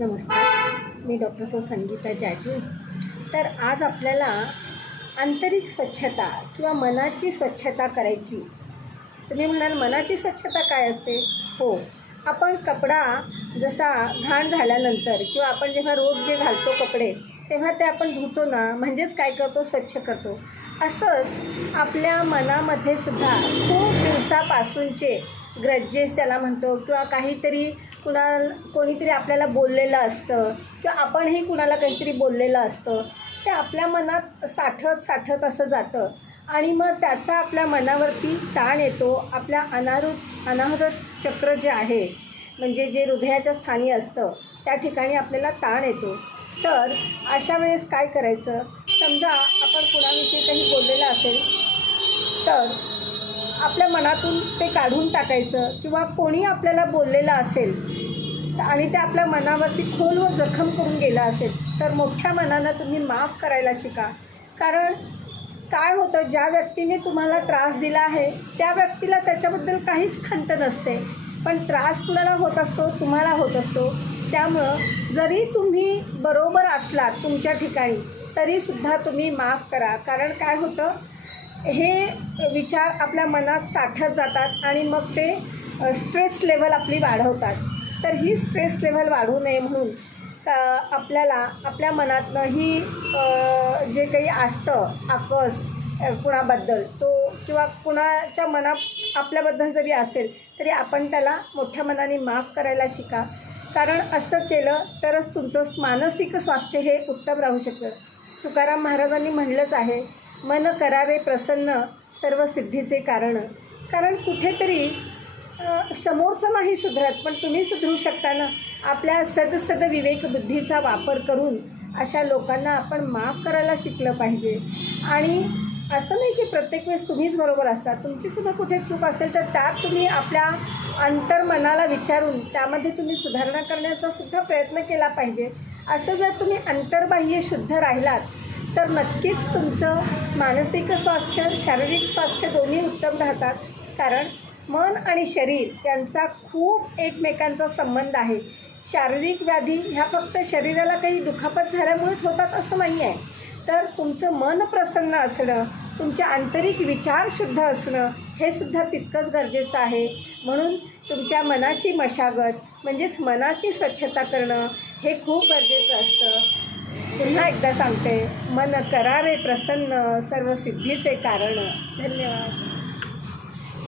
नमस्कार, मी डॉक्टर संगीता जाजू. तर आज आपल्याला आंतरिक स्वच्छता किंवा मनाची स्वच्छता करायची. तुम्ही म्हणाल मनाची स्वच्छता काय असते? हो, आपण कपडा जसा घाण झाल्यानंतर किंवा आपण जेव्हा रोज जे घालतो कपडे तेव्हा ते आपण धुतो ना, म्हणजेच काय करतो, स्वच्छ करतो. असंच आपल्या मनामध्ये सुद्धा खूप दिवसापासूनचे ग्रजेस ज्याला म्हणतो किंवा काहीतरी कोणीतरी आपल्याला बोललेलं असतं किंवा आपणही कुणाला काहीतरी बोललेलं असतं, ते आपल्या मनात साठत असं जातं आणि मग त्याचा आपल्या मनावरती ताण येतो. आपल्या अनाहृत चक्र जे आहे, म्हणजे जे हृदयाच्या स्थानी असतं, त्या ठिकाणी आपल्याला ताण येतो. तर अशा वेळेस काय करायचं? समजा आपण कुणाविषयी काही बोललेलं असेल तर आपल्या मनातून ते काढून टाकायचं किंवा कोणी आपल्याला बोललेलं असेल आणि ते आपल्या मनावरती खोलवर जखम करून गेलं असेल तर मोठ्या मनानं तुम्ही माफ करायला शिका. कारण काय होतं, ज्या व्यक्तीने तुम्हाला त्रास दिला आहे त्या व्यक्तीला त्याच्याबद्दल काहीच खंत नसते, पण त्रास कुणाला होत असतो? तुम्हाला होत असतो. त्यामुळं जरी तुम्ही बरोबर असलात तुमच्या ठिकाणी तरीसुद्धा तुम्ही माफ करा. कारण काय होतं, हे विचार आपल्या मनात साठत जातात आणि मग ते स्ट्रेस लेव्हल आपली वाढवतात. तर ही स्ट्रेस लेव्हल वाढू नये म्हणून आपल्याला आपल्या मनातनं ही जे काही असतं आकस कुणाबद्दल तो किंवा कुणाच्या मनात आपल्याबद्दल जरी असेल तरी आपण त्याला मोठ्या मनाने माफ करायला शिका. कारण असं केलं तरच तुमचं मानसिक स्वास्थ्य हे उत्तम राहू शकतं. तुकाराम महाराजांनी म्हणलंच आहे, मन करावे प्रसन्न सर्व सिद्धीचे कारण. कारण कुठेतरी समोरचं नाही सुधरत, पण तुम्ही सुधरू शकता ना. आपल्या सद विवेक बुद्धीचा वापर करून अशा लोकांना आपण माफ करायला शिकलं पाहिजे. आणि असं नाही की प्रत्येक वेळेस तुम्हीच बरोबर असता, तुमचीसुद्धा कुठे चूक असेल तर त्यात तुम्ही आपल्या अंतर्मनाला विचारून त्यामध्ये तुम्ही सुधारणा करण्याचा सुद्धा प्रयत्न केला पाहिजे. असं जर तुम्ही अंतर्बाह्य शुद्ध राहिलात तर नक्कीच तुमचं मानसिक स्वास्थ्य, शारीरिक स्वास्थ्य दोन्ही उत्तम राहतात. कारण मन आणि शरीर यांचा खूप एकमेकांचा संबंध आहे. शारीरिक व्याधी ह्या फक्त शरीराला काही दुखापत झाल्यामुळेच होतात असं नाही आहे. तर तुमचं मन प्रसन्न असणं, तुमचे आंतरिक विचार शुद्ध असणं हे सुद्धा तितकंच गरजेचं आहे. म्हणून तुमच्या मनाची मशागत म्हणजेच मनाची स्वच्छता करणं हे खूप गरजेचं असतं. पुन्हा एकदा सांगते, मन करावे प्रसन्न सर्व सिद्धीचे कारण. धन्यवाद.